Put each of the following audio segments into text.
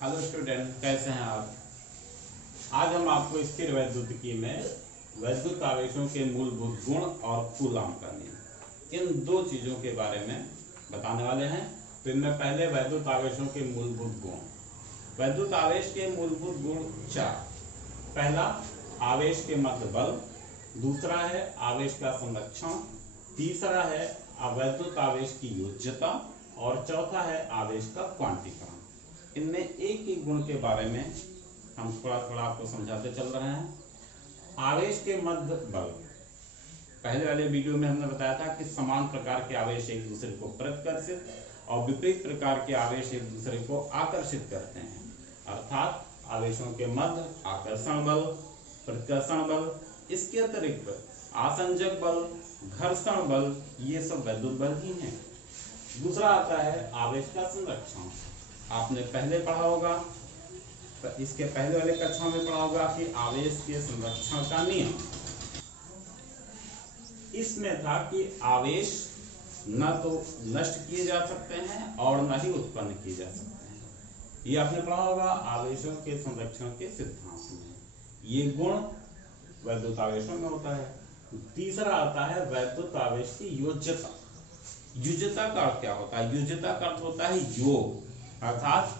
Hello student, कैसे हैं आप। आज हम आपको स्थिर वैद्युतिकी में वैद्युत आवेशों के मूलभूत गुण और कूलाम का नियम, इन दो चीज़ों के बारे में बताने वाले हैं। तो इनमें पहले वैद्युत आवेशों के मूलभूत गुण। वैद्युत आवेश के मूलभूत गुण चार। पहला, आवेश के मध्य बल। दूसरा है आवेश का संरक्षण। तीसरा है वैद्युत आवेश की योज्यता। और चौथा है आवेश का क्वांटीकरण। इनमें एक एक गुण के बारे में हम थोड़ा थोड़ा आपको समझाते चल रहे हैं। आवेश के मध्य बल, पहले वाले वीडियो में हमने बताया था कि समान प्रकार के आवेश एक दूसरे को प्रतिकर्षित और विपरीत प्रकार के आवेश एक दूसरे को आकर्षित करते हैं। अर्थात आवेशों के मध्य आकर्षण बल, प्रतिकर्षण बल, इसके अतिरिक्त आसंजक बल, घर्षण बल, ये सब वैद्युत बल ही हैं। दूसरा आता है आवेश का संरक्षण। आपने पहले पढ़ा होगा, इसके पहले वाले कक्षा में पढ़ा होगा कि आवेश के संरक्षण का नियम। इसमें था कि आवेश न तो नष्ट किए जा सकते हैं और न ही उत्पन्न किए जा सकते हैं। ये आपने पढ़ा होगा आवेशों के संरक्षण के सिद्धांत में। ये गुण वैद्युत आवेशों में होता है। तीसरा आता है वैद्युत आवेश की योज्यता। योज्यता का अर्थ क्या होता है? योज्यता का अर्थ होता है योग, अर्थात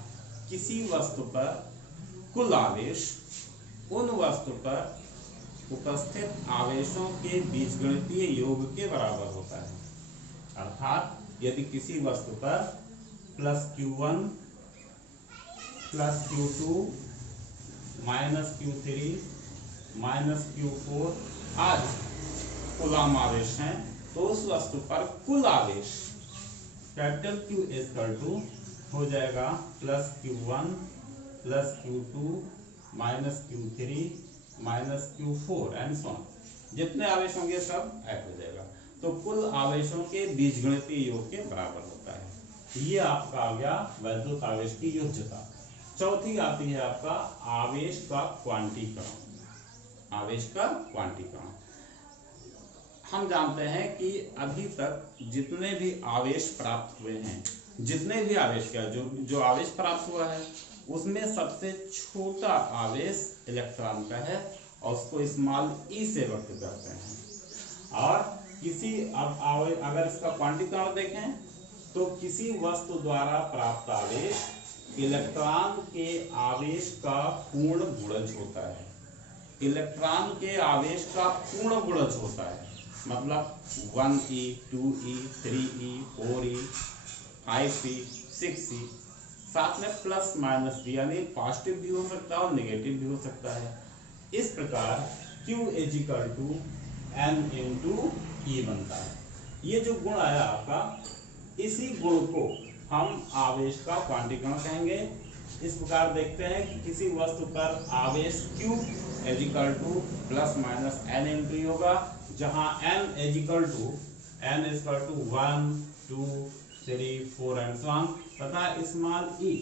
किसी वस्तु पर कुल आवेश उन वस्तु पर उपस्थित आवेशों के बीजगणितीय योग के बराबर होता है। अर्थात यदि किसी वस्तु पर +Q1 +Q2 -Q3 -Q4 आदि कूलाम आवेश हैं, तो उस वस्तु पर कुल आवेश Q हो जाएगा +Q1 +Q2 -Q3 -Q4 and so on. जितने आवेश होंगे सब ऐड हो जाएगा, तो कुल आवेशों के बीजगणितीय योग के बराबर होता है। ये आपका आ गया वैद्युत आवेश की योज्यता। चौथी आती है आपका आवेश का क्वांटीकरण। आवेश का क्वांटीकरण, हम जानते हैं कि अभी तक जितने भी आवेश प्राप्त हुए हैं, जितने भी आवेश का जो आवेश प्राप्त हुआ है, उसमें सबसे छोटा आवेश इलेक्ट्रॉन का है और उसको स्मॉल ई से व्यक्त करते हैं। और किसी अगर इसका क्वांटीकरण देखें तो किसी वस्तु द्वारा प्राप्त आवेश इलेक्ट्रॉन के आवेश का पूर्ण गुणज होता है। इलेक्ट्रॉन के आवेश का पूर्ण गुणज होता है, मतलब 1e 2e 3e 4e 5e 6e, साथ में प्लस माइनस भी, यानी पॉजिटिव भी हो सकता है और नेगेटिव भी हो सकता है। इस प्रकार Q = N × E बनता है। ये जो गुण आया आपका, इसी गुण को हम आवेश का क्वांटीकरण कहेंगे। इस प्रकार देखते हैं कि किसी वस्तु पर आवेश Q = ±N × E होगा, जहां N = 1 2 3 4 एंड सो ऑन, तथा स्मॉल e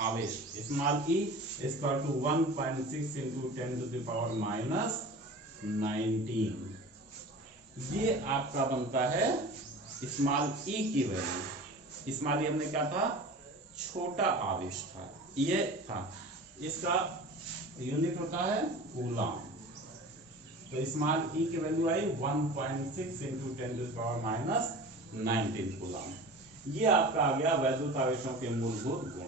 आवेश स्मॉल e = 1.6 × 10⁻⁻19। ये आपका बनता है स्मॉल e की वैल्यू। स्मॉल e हमने क्या था? छोटा आवेश था, ये था। इसका यूनिट होता है कूलाम। तो स्मॉल e की वैल्यू आई 1.6 × 10⁻⁻19 कूलाम। ये आपका आ गया वैद्युत आवेशों के मूलभूत गुण।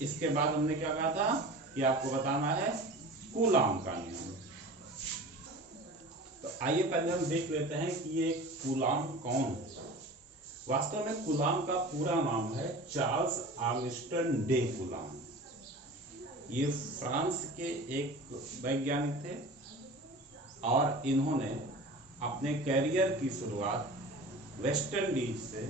इसके बाद हमने क्या कहा था कि आपको बताना है कूलाम का नियम। तो आइए पहले हम देख लेते हैं कि ये कूलाम कौन है। वास्तव में कूलाम का पूरा नाम है चार्ल्स आर्मस्ट्रांग डे कूलाम। ये फ्रांस के एक वैज्ञानिक थे और इन्होंने अपने कैरियर की शुरुआत वेस्ट इंडीज से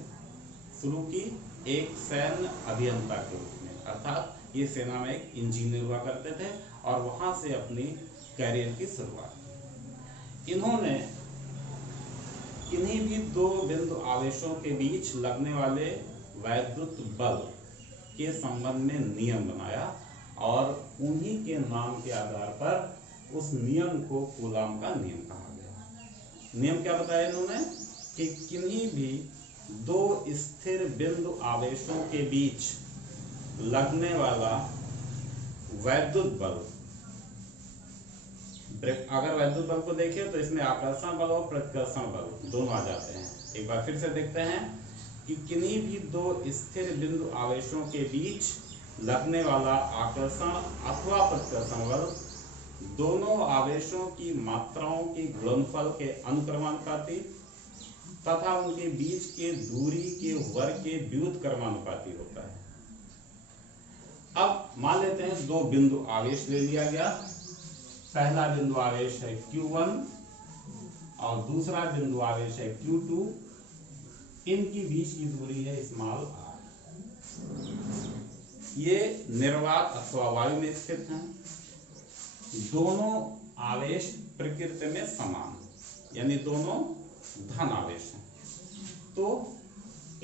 शुरू की, एक सैन्य अभियंता के रूप में। अर्थात ये सेना में एक इंजीनियर हुआ करते थे और वहां से अपनी कैरियर की शुरुआत की। इन्होंने किन्हीं भी दो बिंदु आवेशों के बीच लगने वाले वैद्युत बल के संबंध में नियम बनाया और उन्हीं के नाम के आधार पर उस नियम को कूलाम का नियम कहा गया। नियम क्या बताया इन्होंने कि किन्हीं भी दो स्थिर बिंदु आवेशों के बीच लगने वाला वैद्युत बल, अगर वैद्युत बल को देखें तो इसमें आकर्षण बल और प्रतिकर्षण बल दोनों आ जाते हैं। एक बार फिर से देखते हैं कि किन्हीं भी दो स्थिर बिंदु आवेशों के बीच लगने वाला आकर्षण अथवा प्रतिकर्षण बल दोनों आवेशों की मात्राओं के गुणनफल के अनुक्रमानुपाती तथा उनके बीच के दूरी के वर्ग के व्युत्क्रमानुपाती होता है। अब मान लेते हैं दो बिंदु आवेश ले लिया गया। पहला बिंदु आवेश है Q1 और दूसरा बिंदु आवेश है Q2। इनकी बीच की दूरी है स्मॉल r। ये निर्वात अथवा वायु में स्थित हैं। दोनों आवेश प्रकृति में समान, यानी दोनों धन आवेश हैं। तो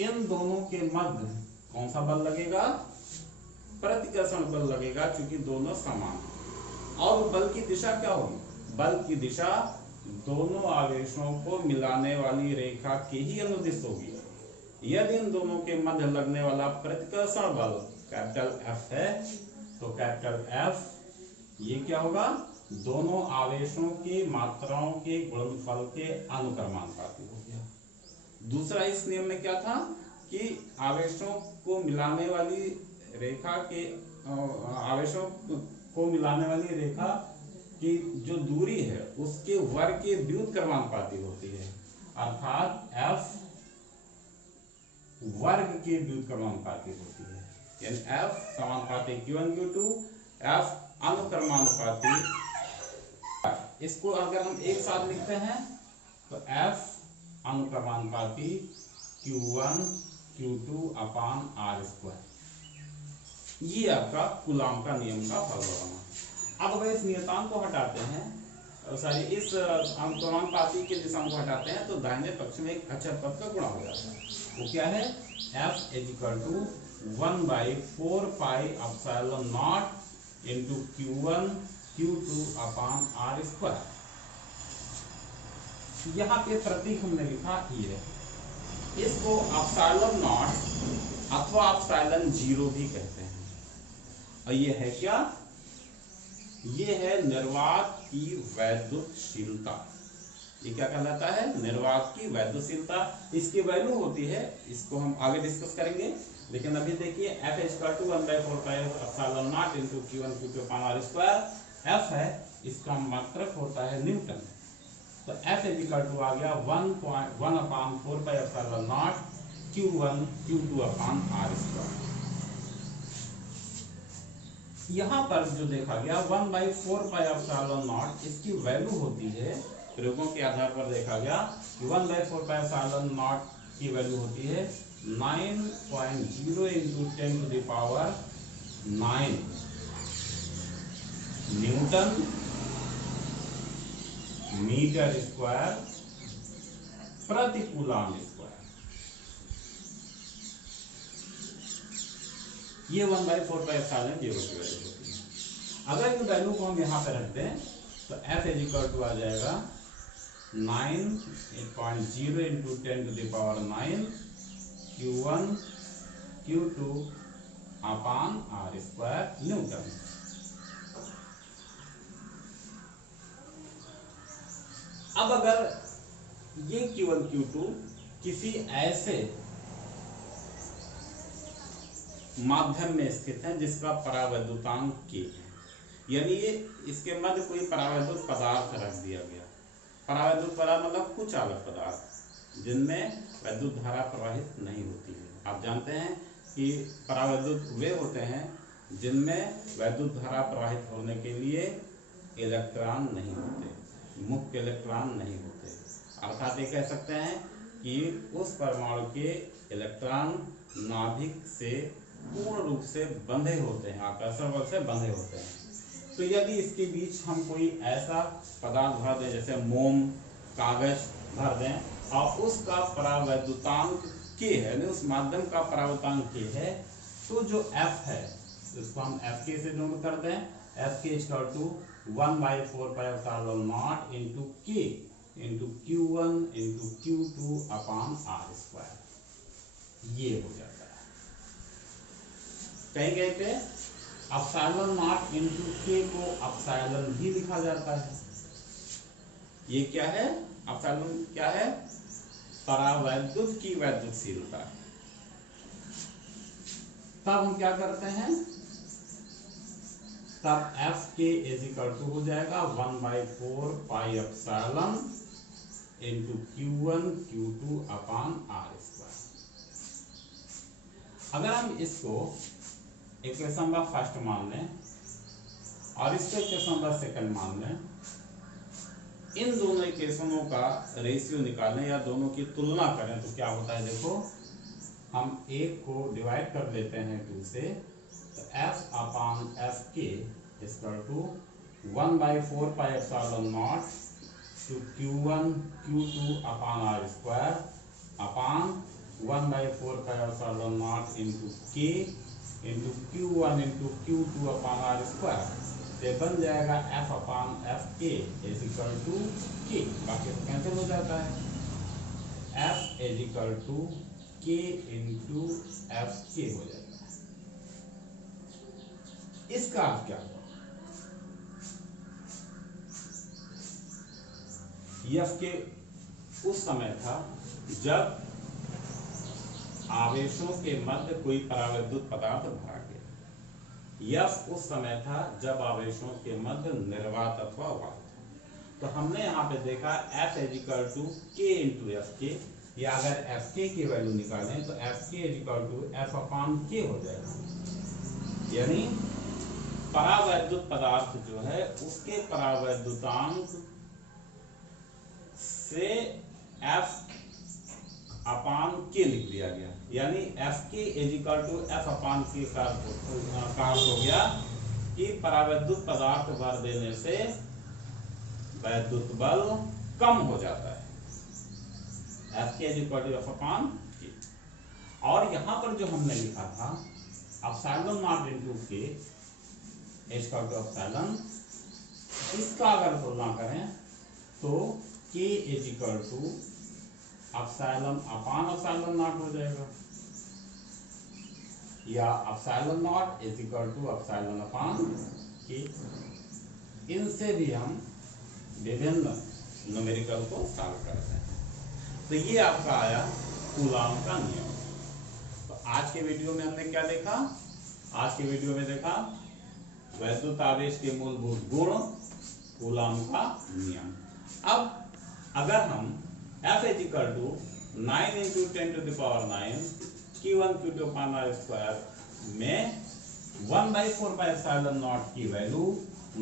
इन दोनों के मध्य कौन सा बल लगेगा? प्रतिकर्षण बल लगेगा, क्योंकि दोनों समान हैं। और बल की दिशा क्या होगी? बल की दिशा दोनों आवेशों को मिलाने वाली रेखा के ही अनुदिश होगी। यदि इन दोनों के मध्य लगने वाला प्रतिकर्षण बल कैपिटल F है, तो कैपिटल F ये क्या होगा? दोनों आवेशों के मात्राओं के गुणनफल के अनुक्रमानुपाती हो गया। दूसरा इस नियम में क्या था कि आवेशों को मिलाने वाली रेखा के आवेशों को मिलाने वाली रेखा की जो दूरी है उसके वर्ग के व्युत्क्रमानुपाती होती है, अर्थात F वर्ग के व्युत्क्रमानुपाती होती है। यानी F समानुपाती Q1 Q2, F अनुक्रमानुपाती। इसको अगर हम एक साथ लिखते हैं तो F अनुक्रमानुपाती Q1 Q2 अपान r²। ये आपका कूलाम का नियम का फॉर्मूला। अब अगर इस नियतांक को हटाते हैं, इस अनुक्रमानुपाती के दिशांक को हटाते हैं, तो दाहिने पक्ष में एक अचर पद का गुणा हो जाता है। वो क्या है? F = 1/4 pi epsilon naught into Q1 Q2 अपान r²। यहाँ पे प्रतीक हमने लिखा ये, इसको एप्सिलॉन नॉट अथवा एप्सिलॉन 0 भी कहते हैं। और ये है क्या? ये है निर्वात की वैद्युतशीलता। ये क्या कहलाता है? निर्वात की वैद्युतशीलता। इसकी वैल्यू होती है, इसको हम आगे डिस्कस करेंगे, लेकिन अभी देखिए F = 1/4 pi epsilon naught into Q1 Q2 अपान r²। F है, इसका मात्रक होता है न्यूटन। तो F आ गया 1/4 pi epsilon not Q1 Q2 upon r²। यहाँ पर जो देखा गया 1/4 पाई एप्सिलॉन नॉट, इसकी वैल्यू होती है, प्रयोगों के आधार पर देखा गया कि 1/4 पाई एप्सिलॉन नॉट की वैल्यू होती है 9.0 इंटू 10⁹ न्यूटन मीटर स्क्वायर प्रति कूलाम स्क्वायर। ये 1/4 पाई एप्सिलॉन 0 की वैल्यू होती है। अगर इन वैल्यू को हम यहाँ पे रख दें तो F आ जाएगा 9.0 इंटू 10⁹ Q1 Q2 अपान r² न्यूटन। अब अगर ये Q1 Q2 किसी ऐसे माध्यम में स्थित है जिसका परावैद्युतांक K है, यानी ये इसके मध्य कोई परावैद्युत पदार्थ रख दिया गया। परावैद्युत पदार्थ मतलब कुछ चालक पदार्थ जिनमें वैद्युत धारा प्रवाहित नहीं होती है। आप जानते हैं कि परावैद्युत वे होते हैं जिनमें वैद्युत धारा प्रवाहित होने के लिए इलेक्ट्रॉन नहीं होते, मुक्त इलेक्ट्रॉन नहीं होते। अर्थात ये कह सकते हैं कि उस परमाणु के इलेक्ट्रॉन नाभिक से पूर्ण रूप से बंधे होते हैं, आकर्षण बल से बंधे होते हैं। तो यदि इसके बीच हम कोई ऐसा पदार्थ भर दें, जैसे मोम, कागज भर दें और उसका परावैद्युतांक K है, यानी उस माध्यम का परावैद्युतांक K है, तो जो F है इसको हम Fk से नोट कर दें। Fk = 1/4 pi epsilon naught into K into Q1 into Q2 अपान r²। ये हो जाता है। कहीं कहीं पे एप्सिलॉन नॉट इनटू के को एप्सिलॉन भी लिखा जाता है। ये क्या है? एप्सिलॉन क्या है? परावैद्युत की वैद्युतशीलता। तब हम क्या करते हैं, तब F K is equal to हो जाएगा 1/4 pi epsilon into Q1 Q2 upon R square. अगर हम इसको इक्वेशन नंबर फर्स्ट मान लें और इसको इक्वेशन नंबर सेकंड मान लें, इन दोनों इक्वेशनों का रेशियो निकालें या दोनों की तुलना करें तो क्या होता है? देखो, हम एक को डिवाइड कर लेते हैं 2 से, तो F upon F K equal to 1/4 pi epsilon naught to Q1 Q2 upon R square upon 1/4 pi epsilon naught into K into Q1 into Q2 upon R square. तो बन जाएगा F upon F K is equal to K, बाकी तो cancel हो जाता है। F is equal to K into F K हो जाएगा। इसका अर्थ क्या हुआ? एफ के उस समय था जब आवेशों के मध्य कोई परावैद्युत पदार्थ भरा गया। एफ उस समय था जब आवेशों के मध्य निर्वात अथवा वात। तो हमने यहाँ पे देखा F is equal to K into F के, या अगर एफ के की वैल्यू निकालें तो F K is equal to F upon के हो जाएगा। यानी परावैद्युत पदार्थ जो है उसके परावैद्युतांक से F अपान के लिख दिया गया। यानी F K is equal to F upon के का अर्थ हो गया कि परावैद्युत पदार्थ भर देने से वैद्युत बल कम हो जाता है। F K is equal to F upon K. और यहाँ पर जो हमने लिखा था epsilon not into K equal to epsilon, इसका अगर तुलना करें तो K is equal to epsilon upon epsilon not हो जाएगा, या epsilon not is equal to epsilon upon K. इनसे भी हम विभिन्न न्यूमेरिकल को सॉल्व करते हैं। तो ये आपका आया कूलॉम का नियम। तो आज के वीडियो में हमने क्या देखा? आज के वीडियो में देखा वैद्युत आवेश के मूलभूत गुण, कूलॉम का नियम। अब अगर हम F is equal to 9 into 10 to the power 9 Q1 Q2 upon R square में 1/4 पाई एप्सिलॉन नॉट की वैल्यू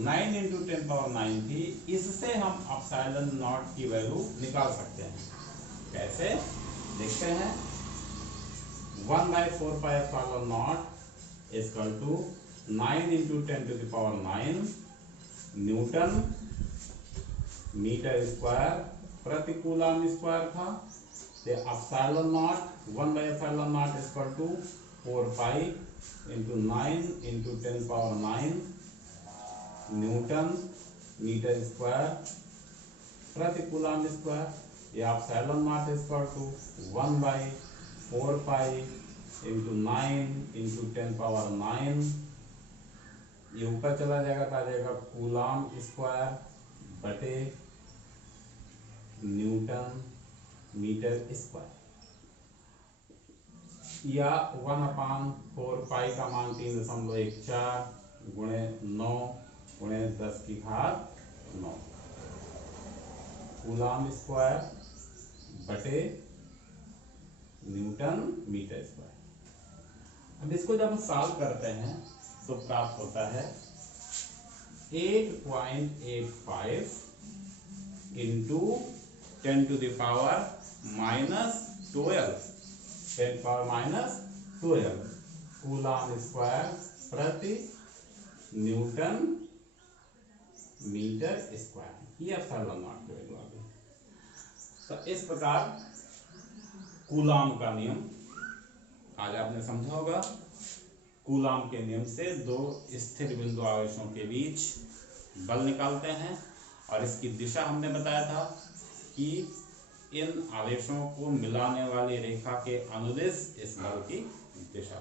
9 इंटू 10 पावर 9 थी, इससे हम एप्सिलॉन नॉट की वैल्यू निकाल सकते हैं। कैसे देखते हैं? 1/4 pi epsilon naught equal to 9 into 10 to the power 9 newton metre square प्रति कूलॉम स्क्वायर था। तो एप्सिलॉन नॉट 1/एप्सिलॉन naught equal to 4 pi into 9 into 10 power 9 newton metre square प्रति कूलॉम स्क्वायर। या epsilon naught equal to 1/4 pi into 9 into 10 power 9, ये ऊपर चला जाएगा तो आ जाएगा कूलॉम स्क्वायर बटे न्यूटन मीटर स्क्वायर, या 1/4 पाई का मान 3.14 गुणे 9 गुणे 10 की घात 9 कूलॉम स्क्वायर बटे न्यूटन मीटर स्क्वायर। अब इसको जब हम सॉल्व करते हैं तो प्राप्त होता है 8.85 into 10 to the power -12 10 power -12 coulomb square प्रति न्यूटन मीटर स्क्वायर। ये एप्सिलॉन नॉट की वैल्यू आ गई। तो इस प्रकार कूलॉम का नियम आज आपने समझा होगा। कूलॉम के नियम से दो स्थिर बिंदु आवेशों के बीच बल निकालते हैं, और इसकी दिशा हमने बताया था कि इन आवेशों को मिलाने वाली रेखा के अनुदिश इस बल की दिशा